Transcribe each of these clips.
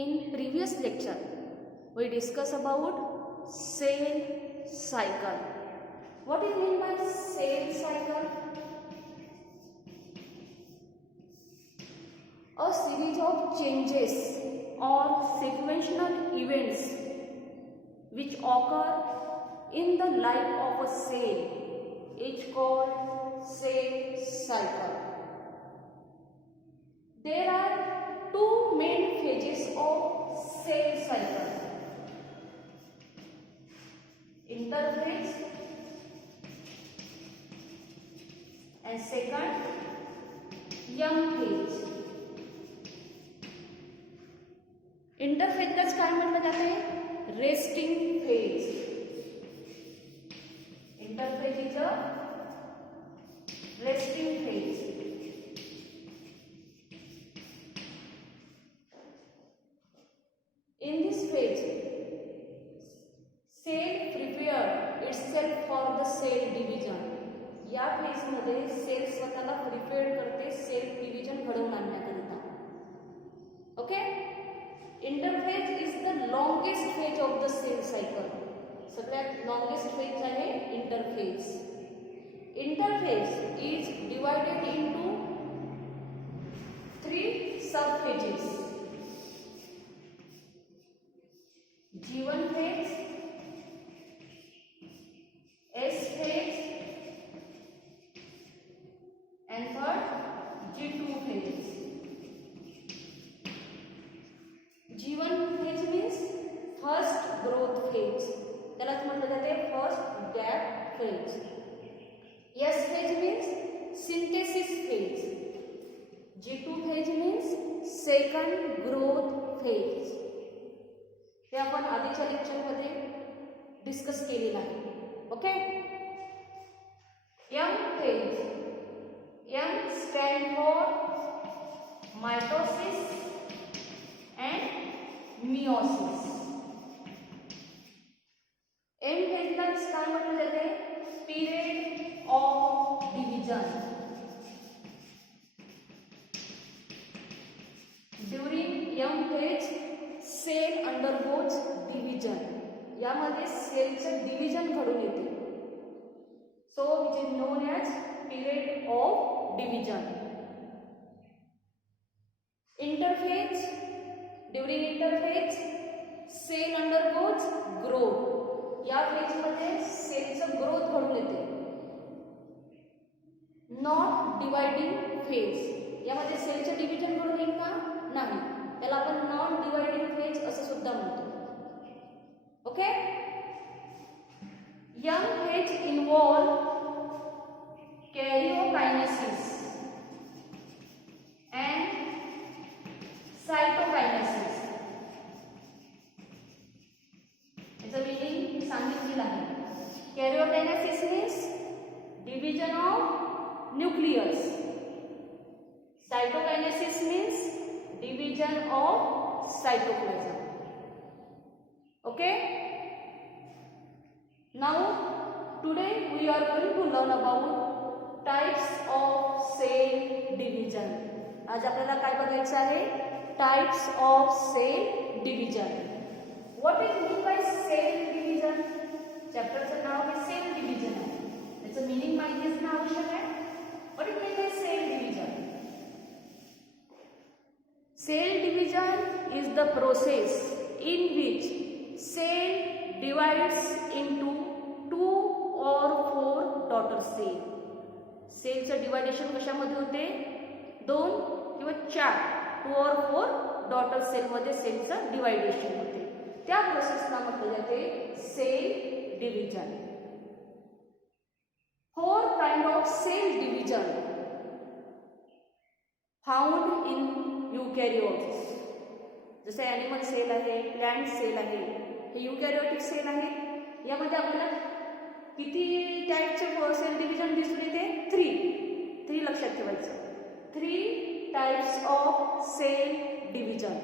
In previous lecture, we discussed about cell cycle. What is mean by cell cycle? A series of changes or sequential events which occur in the life of a cell is called cell cycle. There are two main phases of cell cycle: interphase and second young phase. Interphase काय म्हटलं जाते? Resting phase. Interphase is a resting phase. In this phase, cell prepare itself for the cell division. या phase मध्ये cell स्वतःला prepare करते cell division घडवून आणण्याकरिता. Okay. Interphase is the longest phase of the cell cycle. सगळ्यात longest phase आहे interphase. Interphase is divided into 3 sub phases. G1 phase, S phase, and third G2 phase. G1 phase means first growth phase. त्यालाच म्हटलं जाते first gap phase. S phase means synthesis phase. G2 phase means second growth phase. हे आपण आधीच्या लेक्चरमध्ये discuss केलेलं आहे. Okay. Young phase. Young stand for mitosis and meiosis. M फेजला काय म्हटलं जाते? Period of division. During young phase cell undergoes division. यामध्ये सेलचं डिव्हिजन घडून येते. So which is known as period of division. Interphase. During interphase cell undergoes growth. या फेजमध्ये सेलचं ग्रोथ घडून येते. Not dividing phase. यामध्ये सेलचं डिव्हिजन घडून येईल का? नाही. त्याला आपण नॉन डिवाइडिंग फेज असं सुद्धा म्हणतो. Okay. Young phase involve karyokinesis and cytokinesis. याचं मीनिंग सांगितलेलं आहे. Karyokinesis means division of nucleus. Cytokinesis means division of cytoplasm. Okay. Now today we are going to learn about types of cell division. आज आपल्याला काय बघायचं आहे? Types of cell division. What is mean by cell division? चॅप्टरचं नाव आहे cell division आहे. त्याचं मीनिंग माहिती असणं आवश्यक आहे. What is mean by cell division? Cell division is the process in which cell divides into 2 or 4 daughter cell. सेलचं डिवायडेशन कशामध्ये होते? 2 किंवा 4 2 or 4 डॉटर सेलमध्ये सेलचं डिवायडेशन होते. त्या प्रोसेसला म्हटलं जाते cell division. 4 kind of cell division found in eukaryotes. जसे ॲनिमल सेल आहे, प्लांट सेल आहे, हे यूकॅरियोटिक सेल आहे. यामध्ये आपल्याला किती टाईपचे सेल डिव्हिजन दिसून येते? 3 लक्षात ठेवायचं. 3 टाइप्स ऑफ सेल डिव्हिजन.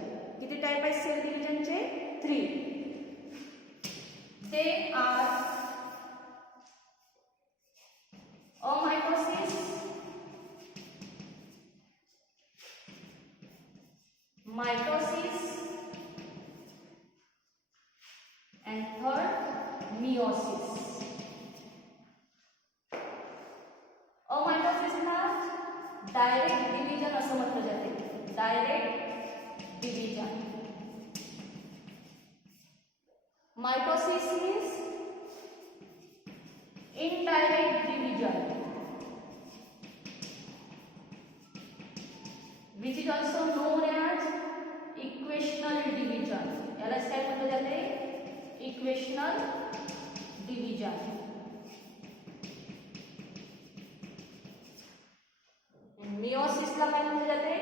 किती टाईप आहेत सेल डिव्हिजनचे? 3. ते आर अमायटोसिस, mitosis मिओसिस. अमायटॉसिसला डायरेक्ट डिव्हिजन असं म्हटलं जाते. Direct division. Mitosis means indirect division, which is also known as equational division. यालाच काय म्हटलं जाते? Equational division. मिओसिसला काय म्हटलं जाते?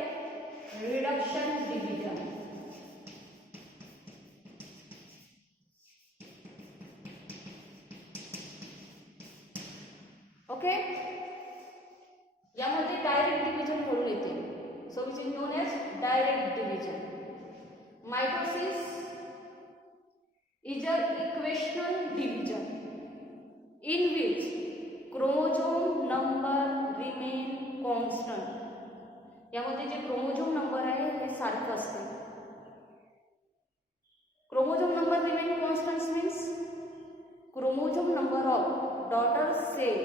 Reduction division. ओके, यामध्ये डायरेक्ट डिव्हिजन घडून येते. So which is known as direct division. Mitosis is an equational division in which chromosome number remain constant. यामध्ये जे क्रोमोझोम नंबर आहे हे सारखं असते. Chromosome number remain constant means chromosome number of daughter cell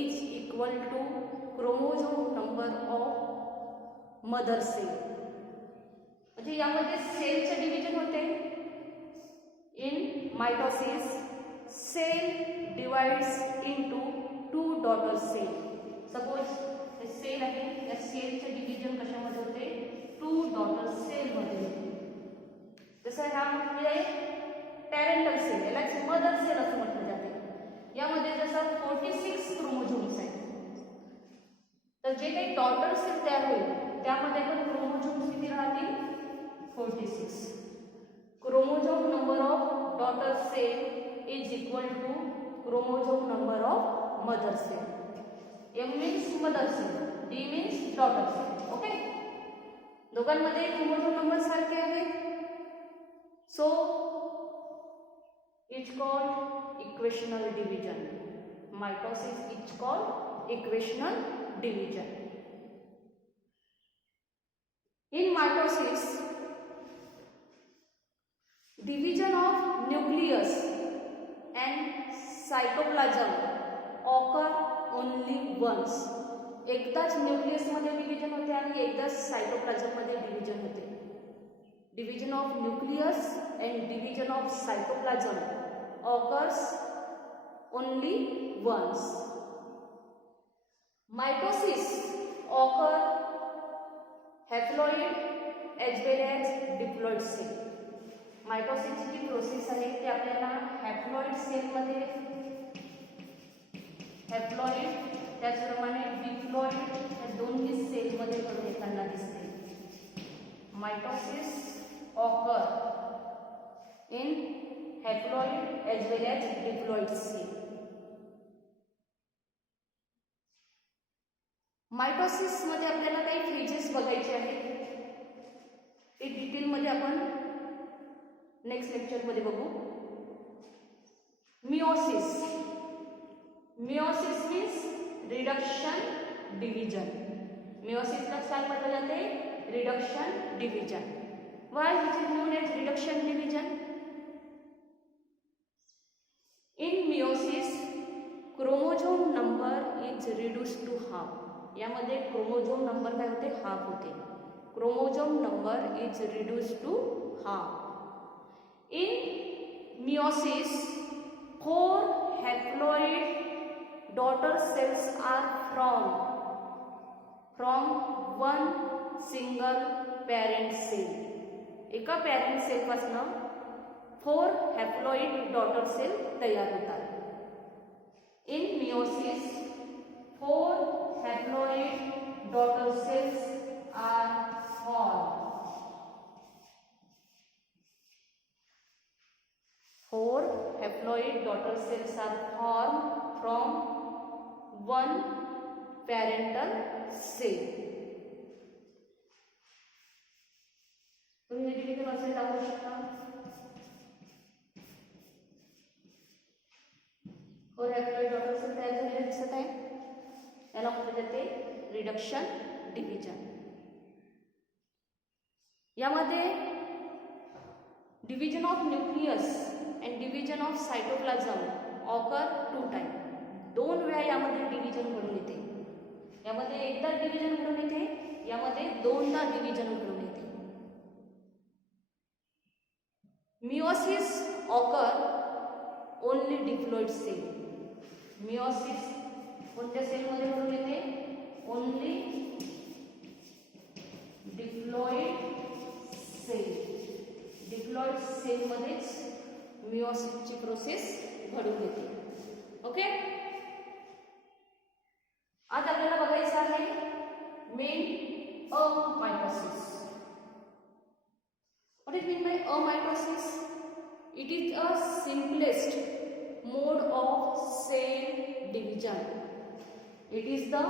is equal to chromosome number of mother cell. म्हणजे यामध्ये सेलचे division होते. In mitosis cell divides into 2 daughter cell. Suppose हे सेल आहे, या सेलचे डिव्हिजन कशामध्ये होते? 2 डॉटर सेल मध्ये होते. जसं हा म्हणजे पॅरेंटल सेल, यालाच मदर सेल असं म्हटलं जाते. यामध्ये जसं 46 क्रोमोझोम्स आहेत, तर जे काही डॉटर सेल तयार होईल त्यामध्ये पण क्रोमोझोम्स किती राहतील? 46. Chromosome number of daughter cell is equal to chromosome number of mother cell. M means mother cell, D means daughter cell. Okay, दोघांमध्ये क्रोमोझोम नंबर सारखे आहेत. So it's called equational division. Mitosis is called equational division. In mitosis, division of nucleus and cytoplasm occur only once. एकदाच nucleus मध्ये division होते आणि एकदाच cytoplasm मध्ये division होते. Division of nucleus and division of cytoplasm occurs only once. Mitosis occur haploid as well as diploid cell. मायटोसिसची जी process आहे ती आपल्याला हॅप्लॉइड सेलमध्ये, हॅप्लॉइड त्याचप्रमाणे डिप्लॉइड या दोन्ही सेलमध्ये घडून येताना दिसते. Mitosis occur in haploid as well as diploid cell. Mitosis मध्ये आपल्याला काही फेजेस बघायचे आहेत. ते डिटेलमध्ये आपण नेक्स्ट लेक्चरमध्ये बघू. Meiosis. Meiosis means reduction division. मिओसिसला काय म्हटलं जाते? Reduction division. Why which is known as reduction division? In meiosis chromosome number is reduce to half. यामध्ये क्रोमोझोम नंबर काय होते? हाफ होते. Chromosome number is reduce to half. In meiosis 4 haploid daughter cells are from one single parent cell. एका parent cell पासून 4 haploid daughter cell तयार होतात. इन meiosis 4 haploid daughter cells are formed. 4 haploid daughter cells are formed from one parental cell. तुम्ही डिव्हिजन असे दाखवू शकता. 4 haploid daughter cells तयार झालेले दिसत आहे. याला म्हटले जाते रिडक्शन डिव्हिजन. यामध्ये division of nucleus and division of cytoplasm occur 2 टाइम, 2 वेळा यामध्ये डिव्हिजन घडून येते. यामध्ये एकदा डिव्हिजन घडून येते, यामध्ये 2दा डिव्हिजन घडून येते. Meiosis occur only diploid cell. Meiosis कोणत्या सेलमध्ये घडून येते? Only diploid cell. डिप्लॉइड सेलमध्येच मिओसिसची प्रोसेस घडून येते. ओके, आज आपल्याला बघायचं आहे main amitosis. What is meant by amitosis? It is a simplest mode of cell division. It is the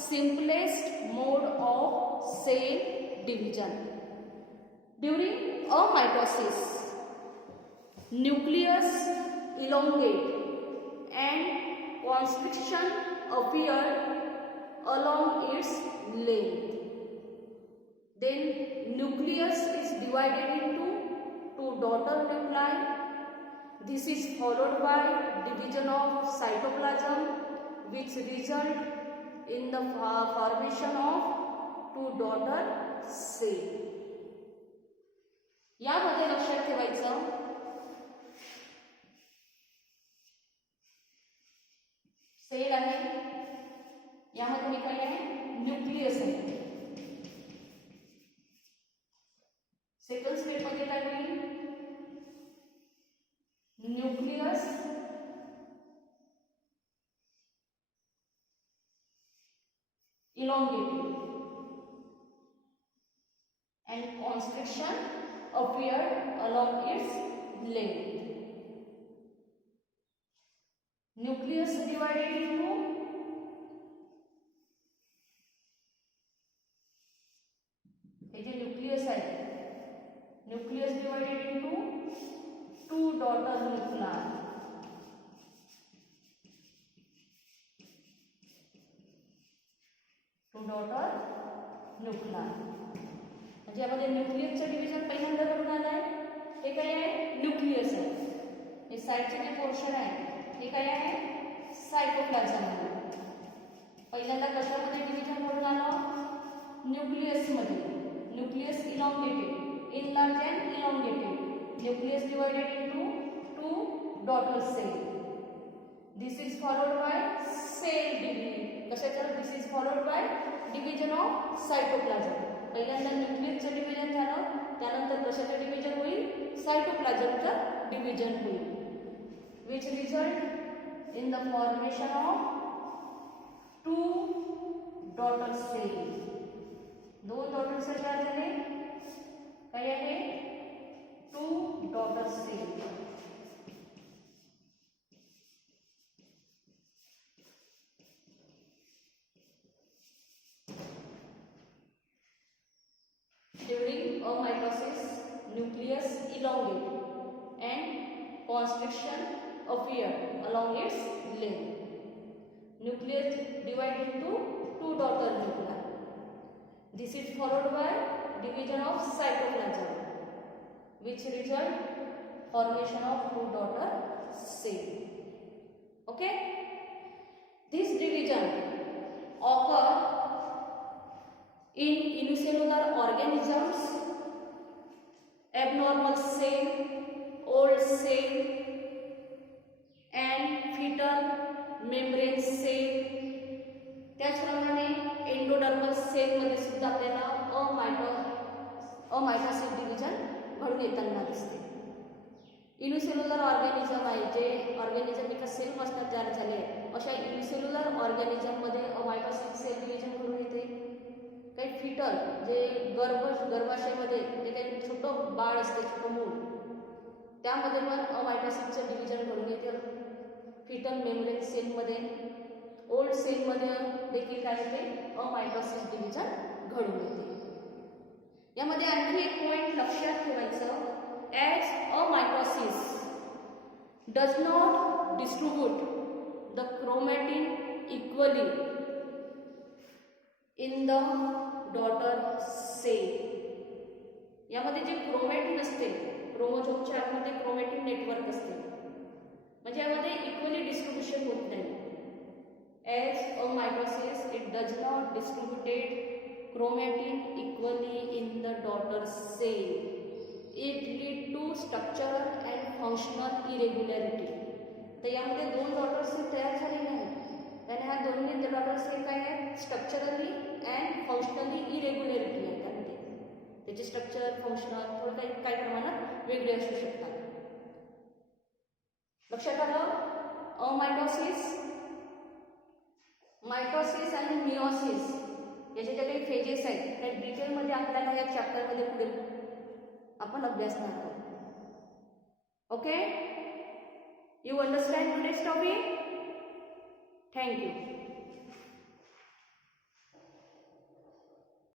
simplest mode of cell division. During amitosis, nucleus elongate and constriction appear along its length. Then nucleus is divided into 2 daughter nuclei. This is followed by division of cytoplasm, which result in the formation of 2 daughter cell. यामध्ये लक्षात ठेवायचं सेल आहे, यामध्ये मी काय आहे? न्यूक्लियस आहे. Second step मध्ये काय होईल? Nucleus elongated and constriction appeared along its length. Nucleus divided into nucleus आहे, nucleus divided into 2 daughter nuclei. daughter nuclei म्हणजे यामध्ये न्यूक्लियसचं डिव्हिजन पहिल्यांदा घडून आलं आहे. हे काय आहे? न्यूक्लियस आहे. हे साइडचे जे पोर्शन आहे हे काय आहे? सायटोप्लाझम आहे. पहिल्यांदा कशामध्ये डिव्हिजन घडून आलं? न्यूक्लियसमध्ये. Nucleus elongated, enlarged and elongated. Nucleus divided into 2 daughter cell. This is followed by cell division. कशाचं? This is followed by division of cytoplasm. पहिल्यांदा न्यूक्लियसचं डिव्हिजन झालं, त्यानंतर कशाचं डिव्हिजन होईल? सायटोप्लाझमचं डिव्हिजन होईल. Which result in the formation of 2 daughter cell. 2 daughter cell तयार झाले. काय आहे? 2 daughter cell. During amitosis, nucleus elongate and constriction appear along its length. Nucleus divided into 2 daughter nuclei. This is followed by division of cytoplasm, which result formation of 2 daughter cell. Okay? This division occur in unicellular organisms, abnormal cell, old cell and fetal membrane cell. त्याचप्रमाणे endodermal cell मध्ये सुद्धा आपल्याला अमायटोसिस डिव्हिजन घडून येताना दिसते. Unicellular organism आहे, जे ऑर्गॅनिझम एका सेलपासून तयार झाले आहे, अशा युनिसेल्युलर ऑर्गॅनिझममध्ये अमायटोसिस सेल डिव्हिजन घडून येते. काही फिटल जे गर्भाशयामध्ये जे काही छोटं बाळ असते, छोटं मूल, त्यामध्ये पण अमायटोसिसचं डिव्हिजन घडून येते. फिटल मेम्ब्रेन सेलमध्ये, ओल्ड सेलमध्ये देखील काय होते? अमायटोसिस डिव्हिजन घडून येते. यामध्ये आणखी एक पॉइंट लक्षात ठेवायचं, as amitosis does not distribute the chromatin equally in the daughter cell. यामध्ये जे क्रोमॅटिन असते, क्रोमोझोमच्या आतमध्ये क्रोमॅटिन नेटवर्क असते, म्हणजे यामध्ये इक्वली डिस्ट्रीब्युशन होत नाही. As a mitosis, it does not distribute chromatin equally in the daughter cell. It lead to structural and functional irregularity. तर यामध्ये दोन डॉटर सेल तयार झालेले आहेत आणि ह्या दोन्ही डॉटर सेल काय आहेत, स्ट्रक्चरली अँड फंक्शनली इरेग्युलरिटी आहे त्यामध्ये. त्याचे स्ट्रक्चर फंक्शनल थोडं काही प्रमाणात वेगळे असू शकतात. लक्षात आलं. मायटोसिस आणि मिओसिस याचे जे काही फेजेस आहेत त्या डिटेलमध्ये आपल्याला या चॅप्टरमध्ये पुढे आपण अभ्यासणार आहोत. Okay, you understand today's topic. Thank you.